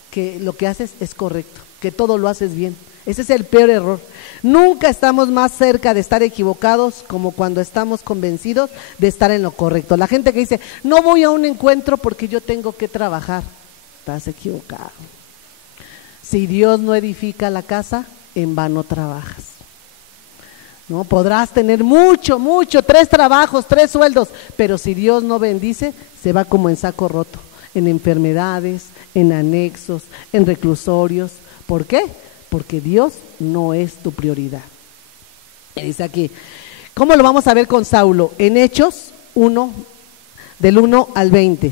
que lo que haces es correcto, que todo lo haces bien. Ese es el peor error. Nunca estamos más cerca de estar equivocados como cuando estamos convencidos de estar en lo correcto. La gente que dice, no voy a un encuentro porque yo tengo que trabajar, estás equivocado. Si Dios no edifica la casa, en vano trabajas. No podrás tener mucho, 3 trabajos, 3 sueldos, pero si Dios no bendice, se va como en saco roto, en enfermedades, en anexos, en reclusorios. ¿Por qué? Porque Dios no es tu prioridad. Y dice aquí, ¿cómo lo vamos a ver con Saulo? En Hechos 1, del 1 al 20.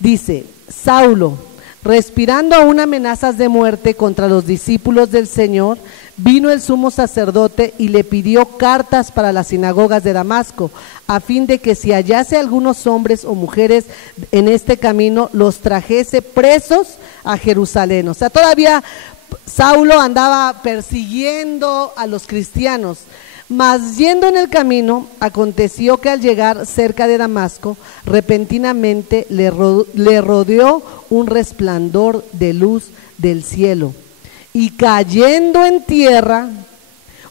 Dice, Saulo, respirando aún amenazas de muerte contra los discípulos del Señor, vino el sumo sacerdote y le pidió cartas para las sinagogas de Damasco, a fin de que si hallase algunos hombres o mujeres en este camino, los trajese presos a Jerusalén. O sea, todavía Saulo andaba persiguiendo a los cristianos, mas yendo en el camino, aconteció que al llegar cerca de Damasco, repentinamente le rodeó un resplandor de luz del cielo, y cayendo en tierra,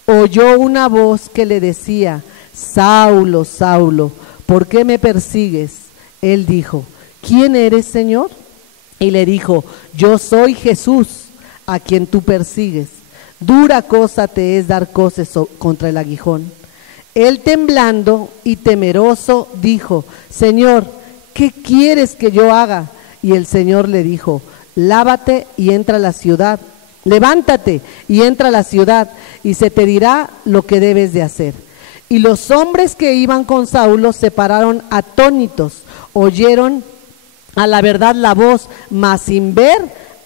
oyó una voz que le decía, Saulo, Saulo, ¿por qué me persigues? Él dijo, ¿quién eres, Señor? Y le dijo, yo soy Jesús, a quien tú persigues. Dura cosa te es dar coces contra el aguijón. Él temblando y temeroso dijo, Señor, ¿qué quieres que yo haga? Y el Señor le dijo, lávate y entra a la ciudad. Levántate y entra a la ciudad y se te dirá lo que debes de hacer. Y los hombres que iban con Saulo se pararon atónitos, oyeron a la verdad la voz, mas sin ver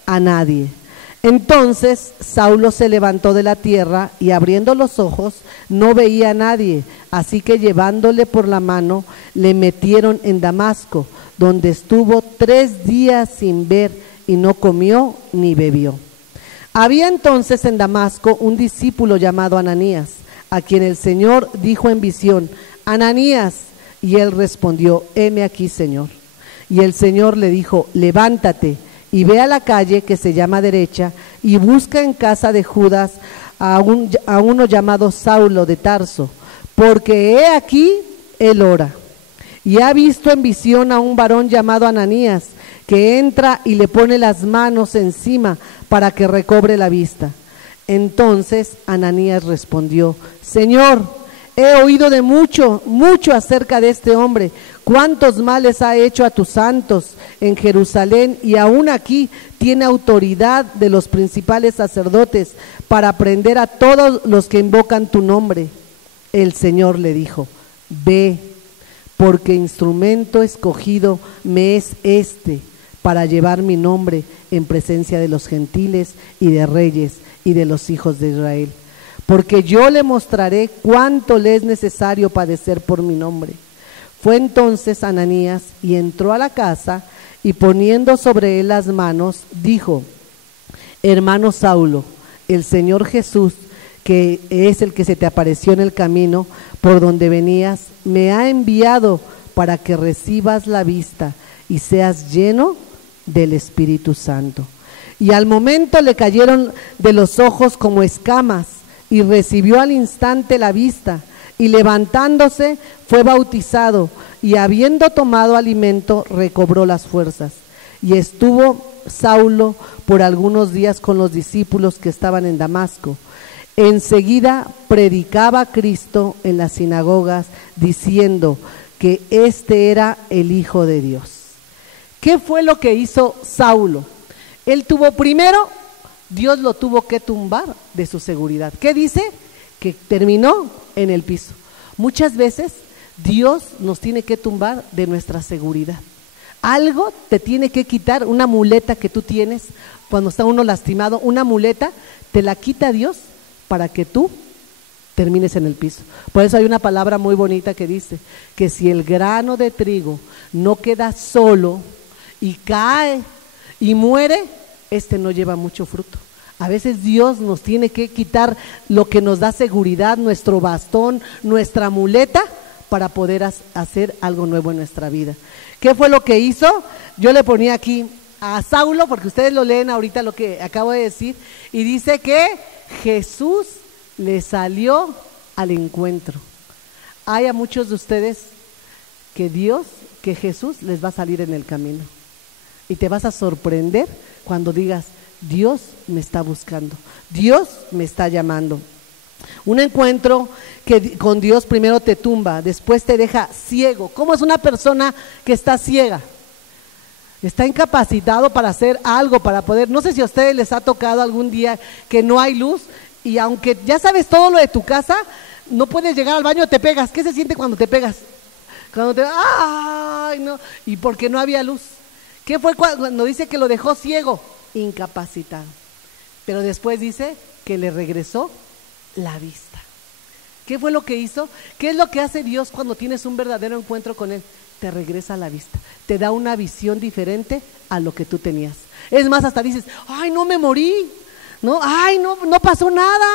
a nadie. Entonces Saulo se levantó de la tierra y abriendo los ojos no veía a nadie, así que llevándole por la mano le metieron en Damasco, donde estuvo 3 días sin ver y no comió ni bebió. Había entonces en Damasco un discípulo llamado Ananías, a quien el Señor dijo en visión, Ananías, y él respondió, heme aquí, Señor. Y el Señor le dijo, levántate y ve a la calle que se llama Derecha y busca en casa de Judas a uno llamado Saulo de Tarso, porque he aquí él ora. Y ha visto en visión a un varón llamado Ananías, que entra y le pone las manos encima para que recobre la vista. Entonces Ananías respondió, Señor, he oído de mucho acerca de este hombre, cuántos males ha hecho a tus santos en Jerusalén, y aún aquí tiene autoridad de los principales sacerdotes para prender a todos los que invocan tu nombre. El Señor le dijo, ve, porque instrumento escogido me es este para llevar mi nombre en presencia de los gentiles y de reyes y de los hijos de Israel, porque yo le mostraré cuánto le es necesario padecer por mi nombre. Fue entonces Ananías y entró a la casa y poniendo sobre él las manos, dijo, hermano Saulo, el Señor Jesús, que es el que se te apareció en el camino por donde venías, me ha enviado para que recibas la vista y seas lleno del Espíritu Santo. Y al momento le cayeron de los ojos como escamas y recibió al instante la vista y levantándose fue bautizado, y habiendo tomado alimento recobró las fuerzas. Y estuvo Saulo por algunos días con los discípulos que estaban en Damasco. Enseguida predicaba a Cristo en las sinagogas, diciendo que este era el Hijo de Dios. ¿Qué fue lo que hizo Saulo? Él tuvo primero, Dios lo tuvo que tumbar de su seguridad. ¿Qué dice? Que terminó en el piso. Muchas veces Dios nos tiene que tumbar de nuestra seguridad. Algo te tiene que quitar, una muleta que tú tienes cuando está uno lastimado, una muleta, te la quita Dios para que tú termines en el piso. Por eso hay una palabra muy bonita que dice que si el grano de trigo no queda solo y cae y muere, no lleva mucho fruto. A veces Dios nos tiene que quitar lo que nos da seguridad, nuestro bastón, nuestra muleta, para poder hacer algo nuevo en nuestra vida. ¿Qué fue lo que hizo? Yo le ponía aquí a Saulo, porque ustedes lo leen ahorita lo que acabo de decir, y dice que Jesús le salió al encuentro. Hay a muchos de ustedes que Jesús les va a salir en el camino. Y te vas a sorprender cuando digas, Dios me está buscando, Dios me está llamando. Un encuentro que con Dios primero te tumba, después te deja ciego. ¿Cómo es una persona que está ciega? Está incapacitado para hacer algo, para poder, no sé si a ustedes les ha tocado algún día que no hay luz y aunque ya sabes todo lo de tu casa, no puedes llegar al baño, te pegas. ¿Qué se siente cuando te pegas? ¡Ay, no! Y porque no había luz. ¿Qué fue cuando dice que lo dejó ciego? Incapacitado. Pero después dice que le regresó la vista. ¿Qué fue lo que hizo? ¿Qué es lo que hace Dios cuando tienes un verdadero encuentro con Él? Te regresa la vista, te da una visión diferente a lo que tú tenías. Es más, hasta dices, ay, no me morí, no, ay, no pasó nada,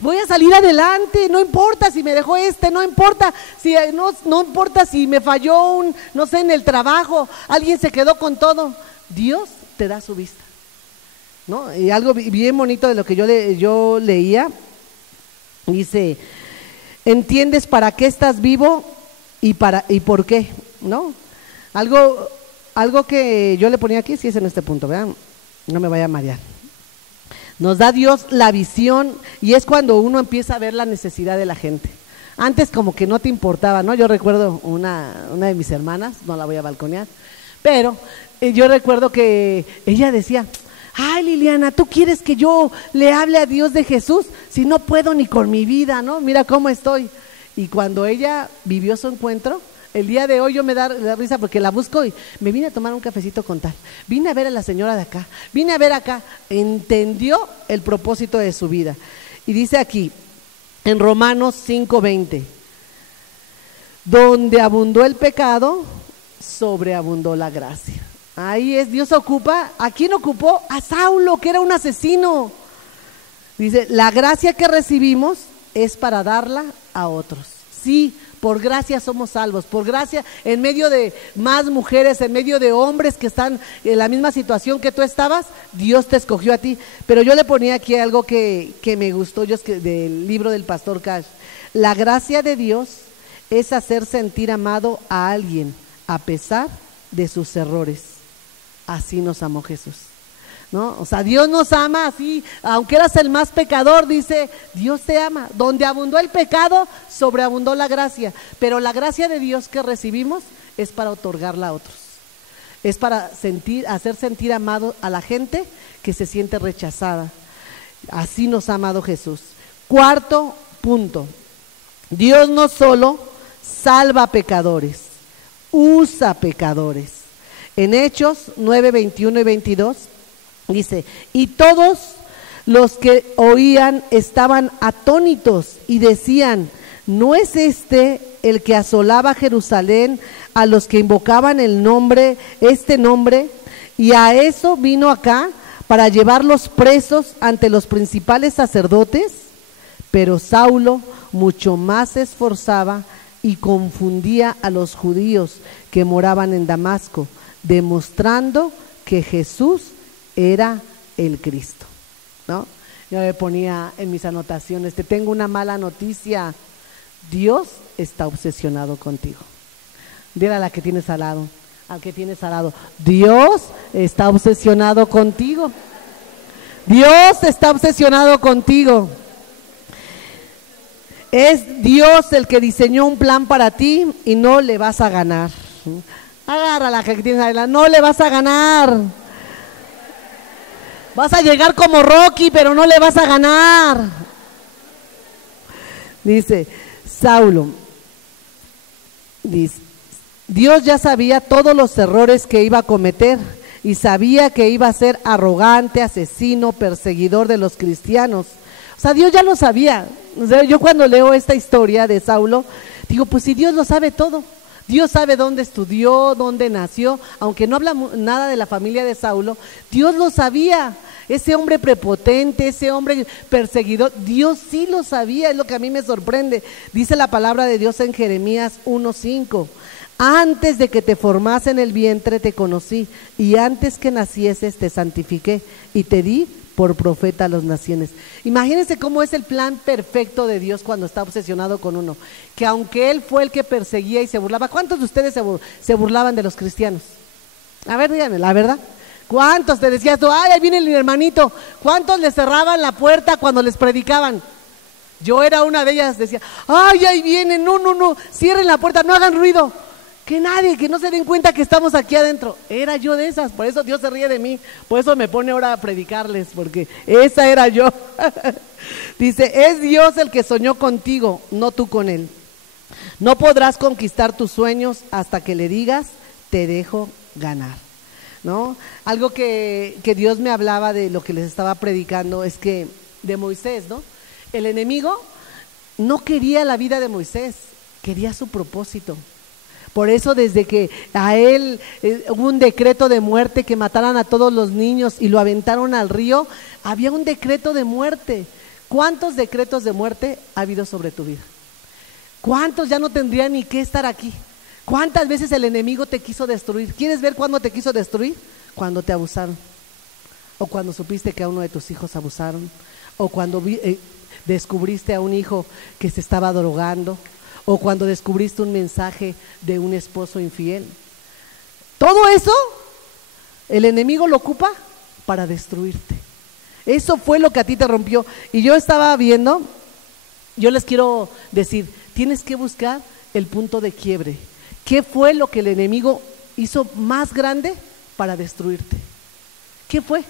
voy a salir adelante, no importa si me dejó no importa si no importa si me falló no sé, en el trabajo, alguien se quedó con todo. Dios te da su vista, ¿no? Y algo bien bonito de lo que yo leía, dice, ¿entiendes para qué estás vivo y por qué? ¿No? Algo que yo le ponía aquí, sí es en este punto, vean, no me vaya a marear. Nos da Dios la visión y es cuando uno empieza a ver la necesidad de la gente. Antes como que no te importaba, ¿no? Yo recuerdo una de mis hermanas, no la voy a balconear, pero yo recuerdo que ella decía, ay, Liliana, ¿tú quieres que yo le hable a Dios de Jesús? Si no puedo ni con mi vida, ¿no? Mira cómo estoy. Y cuando ella vivió su encuentro, el día de hoy yo me da risa porque la busco y me vine a tomar un cafecito con tal, vine a ver a la señora de acá, vine a ver acá, entendió el propósito de su vida. Y dice aquí, en Romanos 5:20, donde abundó el pecado, sobreabundó la gracia. Ahí es, Dios ocupa, ¿a quién ocupó? A Saulo, que era un asesino. Dice, la gracia que recibimos es para darla a otros. Sí, por gracia somos salvos, por gracia, en medio de más mujeres, en medio de hombres que están en la misma situación que tú estabas, Dios te escogió a ti. Pero yo le ponía aquí algo que me gustó, del libro del pastor Cash. La gracia de Dios es hacer sentir amado a alguien a pesar de sus errores. Así nos amó Jesús, ¿no? O sea, Dios nos ama así, aunque eras el más pecador, dice, Dios te ama. Donde abundó el pecado, sobreabundó la gracia. Pero la gracia de Dios que recibimos es para otorgarla a otros. Es para hacer sentir amado a la gente que se siente rechazada. Así nos ha amado Jesús. Cuarto punto, Dios no solo salva pecadores, usa pecadores. En Hechos 9, 21 y 22 dice, y todos los que oían estaban atónitos y decían, ¿no es este el que asolaba Jerusalén a los que invocaban este nombre? Y a eso vino acá para llevarlos presos ante los principales sacerdotes. Pero Saulo mucho más se esforzaba y confundía a los judíos que moraban en Damasco, demostrando que Jesús era el Cristo, ¿no? Yo le ponía en mis anotaciones, te tengo una mala noticia, Dios está obsesionado contigo. Dile a la que tienes al lado, al que tienes al lado, Dios está obsesionado contigo. Dios está obsesionado contigo. Es Dios el que diseñó un plan para ti y no le vas a ganar. Agarra a la que tienes al lado, no le vas a ganar. Vas a llegar como Rocky, pero no le vas a ganar. Dice Saulo, dice, Dios ya sabía todos los errores que iba a cometer y sabía que iba a ser arrogante, asesino, perseguidor de los cristianos. O sea, Dios ya lo sabía. O sea, yo cuando leo esta historia de Saulo, digo, pues si Dios lo sabe todo. Dios sabe dónde estudió, dónde nació, aunque no habla nada de la familia de Saulo, Dios lo sabía. Ese hombre prepotente, ese hombre perseguidor, Dios sí lo sabía, es lo que a mí me sorprende. Dice la palabra de Dios en Jeremías 1:5. Antes de que te formase en el vientre te conocí, y antes que nacieses te santifiqué, y te di por profeta a las naciones. Imagínense cómo es el plan perfecto de Dios cuando está obsesionado con uno, que aunque Él fue el que perseguía y se burlaba, ¿cuántos de ustedes se burlaban de los cristianos? A ver, díganme, la verdad. ¿Cuántos te decías tú, ay, ahí viene el hermanito? ¿Cuántos le cerraban la puerta cuando les predicaban? Yo era una de ellas, decía, ay, ahí viene, no, cierren la puerta, no hagan ruido, que nadie, que no se den cuenta que estamos aquí adentro. Era yo de esas, por eso Dios se ríe de mí, por eso me pone ahora a predicarles, porque esa era yo. Dice, es Dios el que soñó contigo, no tú con Él. No podrás conquistar tus sueños hasta que le digas, te dejo ganar. ¿No? Algo que Dios me hablaba de lo que les estaba predicando es que de Moisés, ¿no? El enemigo no quería la vida de Moisés, quería su propósito. Por eso desde que a él hubo un decreto de muerte, que mataran a todos los niños y lo aventaron al río, había un decreto de muerte. ¿Cuántos decretos de muerte ha habido sobre tu vida? ¿Cuántos ya no tendrían ni que estar aquí? ¿Cuántas veces el enemigo te quiso destruir? ¿Quieres ver cuándo te quiso destruir? Cuando te abusaron, o cuando supiste que a uno de tus hijos abusaron, o cuando descubriste a un hijo que se estaba drogando, o cuando descubriste un mensaje de un esposo infiel. Todo eso el enemigo lo ocupa para destruirte. Eso fue lo que a ti te rompió. Y yo estaba viendo, yo les quiero decir, tienes que buscar el punto de quiebre. ¿Qué fue lo que el enemigo hizo más grande para destruirte? ¿Qué fue?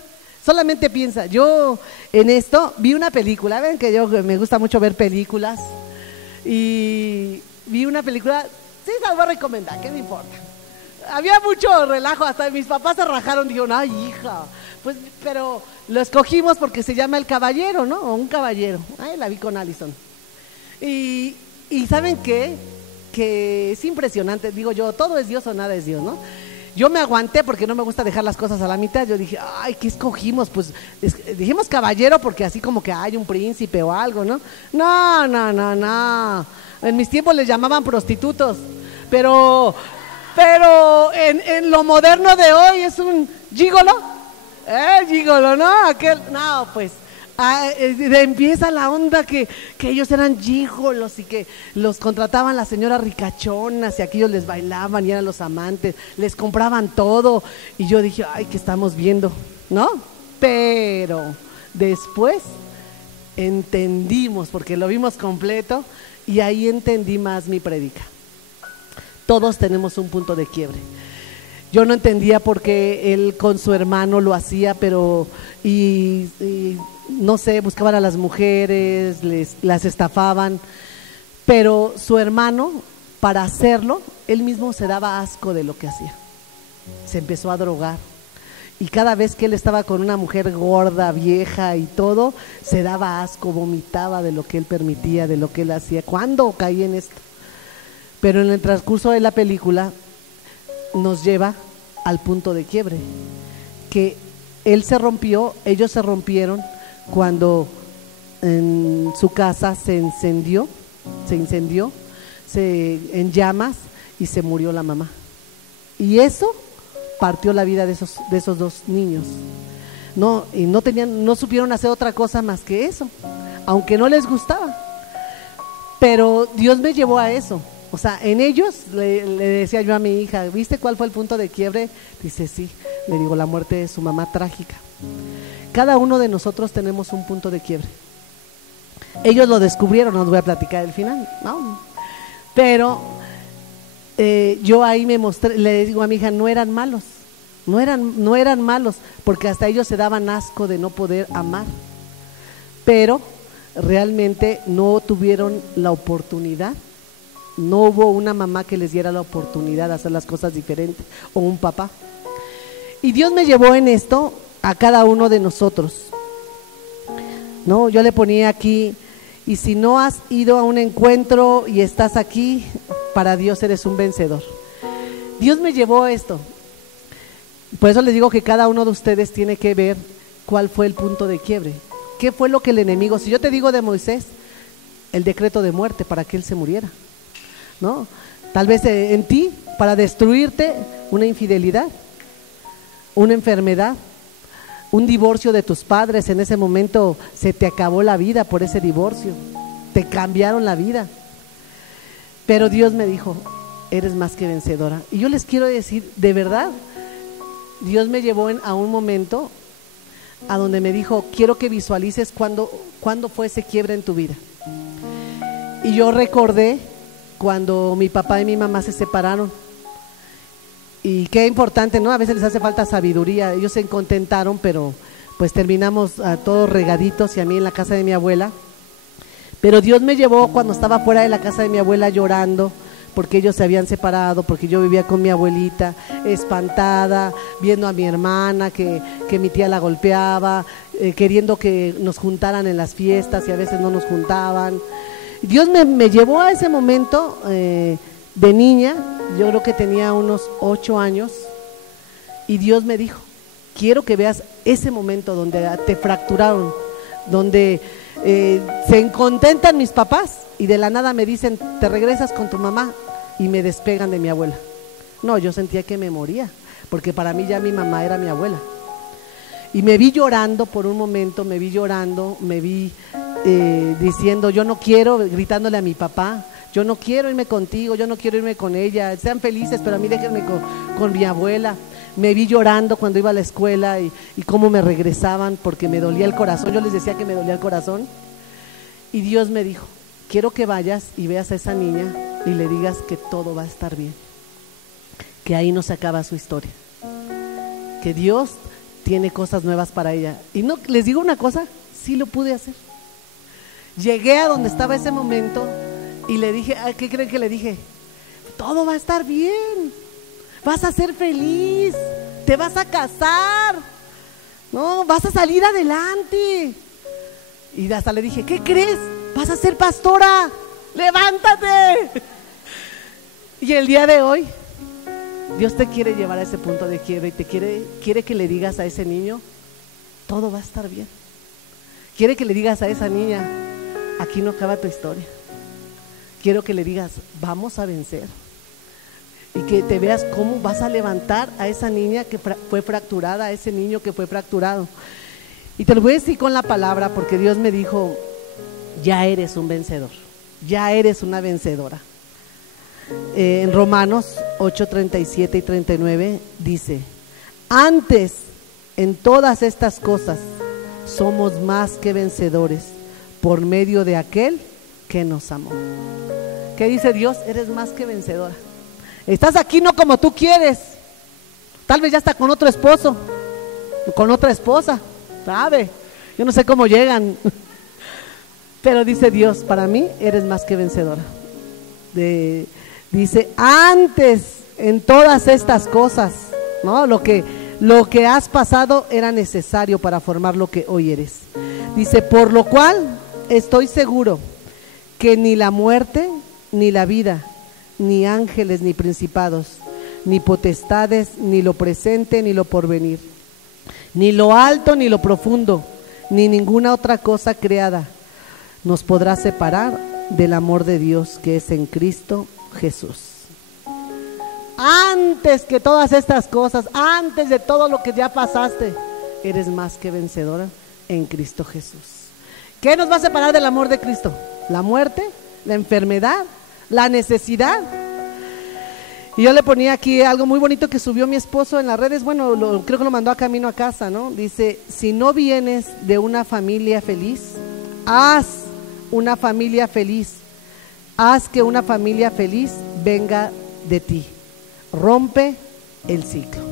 Solamente piensa. Yo en esto vi una película, ven que yo me gusta mucho ver películas, y vi una película, sí se las voy a recomendar, ¿qué me importa? Había mucho relajo, hasta mis papás se rajaron, dijeron, ay hija, pues, pero lo escogimos porque se llama El Caballero, ¿no? O Un Caballero. Ay, la vi con Allison. Y ¿saben qué? Que es impresionante, digo yo, todo es Dios o nada es Dios, ¿no? Yo me aguanté porque no me gusta dejar las cosas a la mitad. Yo dije, ay, ¿qué escogimos? Pues dijimos caballero porque así como que hay un príncipe o algo, ¿no? No. En mis tiempos les llamaban prostitutos, pero en lo moderno de hoy es un gigolo, gigolo, ¿no? No, pues empieza la onda que ellos eran gigolos y que los contrataban las señoras ricachonas y aquellos les bailaban y eran los amantes, les compraban todo, y yo dije, ay, ¿qué estamos viendo? ¿No? Pero después entendimos, porque lo vimos completo, y ahí entendí más mi prédica. Todos tenemos un punto de quiebre. Yo no entendía por qué él con su hermano lo hacía, pero no sé, buscaban a las mujeres, las estafaban, pero su hermano, para hacerlo, él mismo se daba asco de lo que hacía. Se empezó a drogar, y cada vez que él estaba con una mujer gorda, vieja y todo, se daba asco, vomitaba de lo que él permitía, de lo que él hacía. ¿Cuándo caí en esto? Pero en el transcurso de la película nos lleva al punto de quiebre, que él se rompió, ellos se rompieron cuando en su casa se incendió en llamas, y se murió la mamá, y eso partió la vida de esos dos niños. Y no supieron hacer otra cosa más que eso, aunque no les gustaba. Pero Dios me llevó a eso. O sea, en ellos le decía yo a mi hija, ¿viste cuál fue el punto de quiebre? Dice, sí. Le digo, la muerte de su mamá trágica. Cada uno de nosotros tenemos un punto de quiebre. Ellos lo descubrieron, no les voy a platicar el final, no. Pero yo ahí me mostré, le digo a mi hija, no eran malos, no eran malos, porque hasta ellos se daban asco de no poder amar. Pero realmente no tuvieron la oportunidad. No hubo una mamá que les diera la oportunidad de hacer las cosas diferentes, o un papá. Y Dios me llevó en esto a cada uno de nosotros. No, yo le ponía aquí, y si no has ido a un encuentro y estás aquí, para Dios eres un vencedor. Dios me llevó a esto. Por eso les digo que cada uno de ustedes tiene que ver cuál fue el punto de quiebre. ¿Qué fue lo que el enemigo? Si yo te digo de Moisés, el decreto de muerte para que él se muriera, ¿no? Tal vez en ti, para destruirte, una infidelidad, una enfermedad, un divorcio de tus padres. En ese momento se te acabó la vida por ese divorcio, te cambiaron la vida. Pero Dios me dijo, eres más que vencedora. Y yo les quiero decir, de verdad, Dios me llevó a un momento a donde me dijo, quiero que visualices cuándo fue ese quiebre en tu vida. Y yo recordé cuando mi papá y mi mamá se separaron. Y qué importante, ¿no? A veces les hace falta sabiduría. Ellos se contentaron, pero pues terminamos todos regaditos, y a mí en la casa de mi abuela. Pero Dios me llevó cuando estaba fuera de la casa de mi abuela llorando, porque ellos se habían separado, porque yo vivía con mi abuelita, espantada, viendo a mi hermana que mi tía la golpeaba, queriendo que nos juntaran en las fiestas, y a veces no nos juntaban. Dios me llevó a ese momento de niña. Yo creo que tenía unos 8 años, y Dios me dijo, quiero que veas ese momento donde te fracturaron, donde se contentan mis papás y de la nada me dicen, te regresas con tu mamá, y me despegan de mi abuela. No, yo sentía que me moría, porque para mí ya mi mamá era mi abuela. Y me vi llorando por un momento, me vi diciendo, yo no quiero, gritándole a mi papá, yo no quiero irme contigo, yo no quiero irme con ella, sean felices, pero a mí déjenme con mi abuela. Me vi llorando cuando iba a la escuela y cómo me regresaban, porque me dolía el corazón. Yo les decía que me dolía el corazón. Y Dios me dijo, quiero que vayas y veas a esa niña y le digas que todo va a estar bien, que ahí no se acaba su historia, que Dios tiene cosas nuevas para ella. Y no, les digo una cosa, sí lo pude hacer. Llegué a donde estaba ese momento y le dije, ¿qué creen que le dije? Todo va a estar bien, vas a ser feliz, te vas a casar, no, vas a salir adelante. Y hasta le dije, ¿qué crees? Vas a ser pastora, levántate. Y el día de hoy Dios te quiere llevar a ese punto de quiebre, y te quiere que le digas a ese niño, todo va a estar bien. Quiere que le digas a esa niña, aquí no acaba tu historia. Quiero que le digas, vamos a vencer. Y que te veas cómo vas a levantar a esa niña que fue fracturada, a ese niño que fue fracturado. Y te lo voy a decir con la palabra, porque Dios me dijo, ya eres un vencedor, ya eres una vencedora. En Romanos 8:37 y 39 dice, antes en todas estas cosas somos más que vencedores por medio de aquel que nos amó. ¿Qué dice Dios? Eres más que vencedora. Estás aquí no como tú quieres, tal vez ya está con otro esposo, con otra esposa, ¿sabe? Yo no sé cómo llegan, pero dice Dios, para mí eres más que vencedora. Dice, antes en todas estas cosas, ¿no? Lo que has pasado era necesario para formar lo que hoy eres. Dice, por lo cual estoy seguro que ni la muerte, ni la vida, ni ángeles, ni principados, ni potestades, ni lo presente, ni lo porvenir, ni lo alto, ni lo profundo, ni ninguna otra cosa creada nos podrá separar del amor de Dios que es en Cristo Jesús. Antes que todas estas cosas, antes de todo lo que ya pasaste, eres más que vencedora en Cristo Jesús. ¿Qué nos va a separar del amor de Cristo? ¿La muerte? la enfermedad, la necesidad. Y yo le ponía aquí algo muy bonito que subió mi esposo en las redes, bueno, creo que lo mandó a camino a casa, ¿no? Dice, si no vienes de una familia feliz, haz una familia feliz, haz que una familia feliz venga de ti, rompe el ciclo.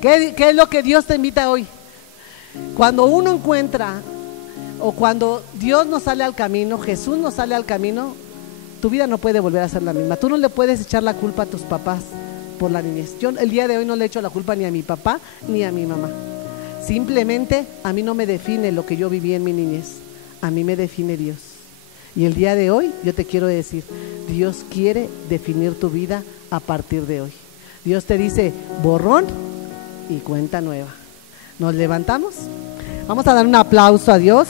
¿Qué es lo que Dios te invita hoy? Cuando uno encuentra, o cuando Dios nos sale al camino, Jesús nos sale al camino, tu vida no puede volver a ser la misma. Tú no le puedes echar la culpa a tus papás por la niñez. Yo el día de hoy no le echo la culpa ni a mi papá ni a mi mamá. Simplemente a mí no me define lo que yo viví en mi niñez, a mí me define Dios. Y el día de hoy yo te quiero decir, Dios quiere definir tu vida a partir de hoy. Dios te dice, borrón y cuenta nueva. ¿Nos levantamos? Vamos a dar un aplauso a Dios.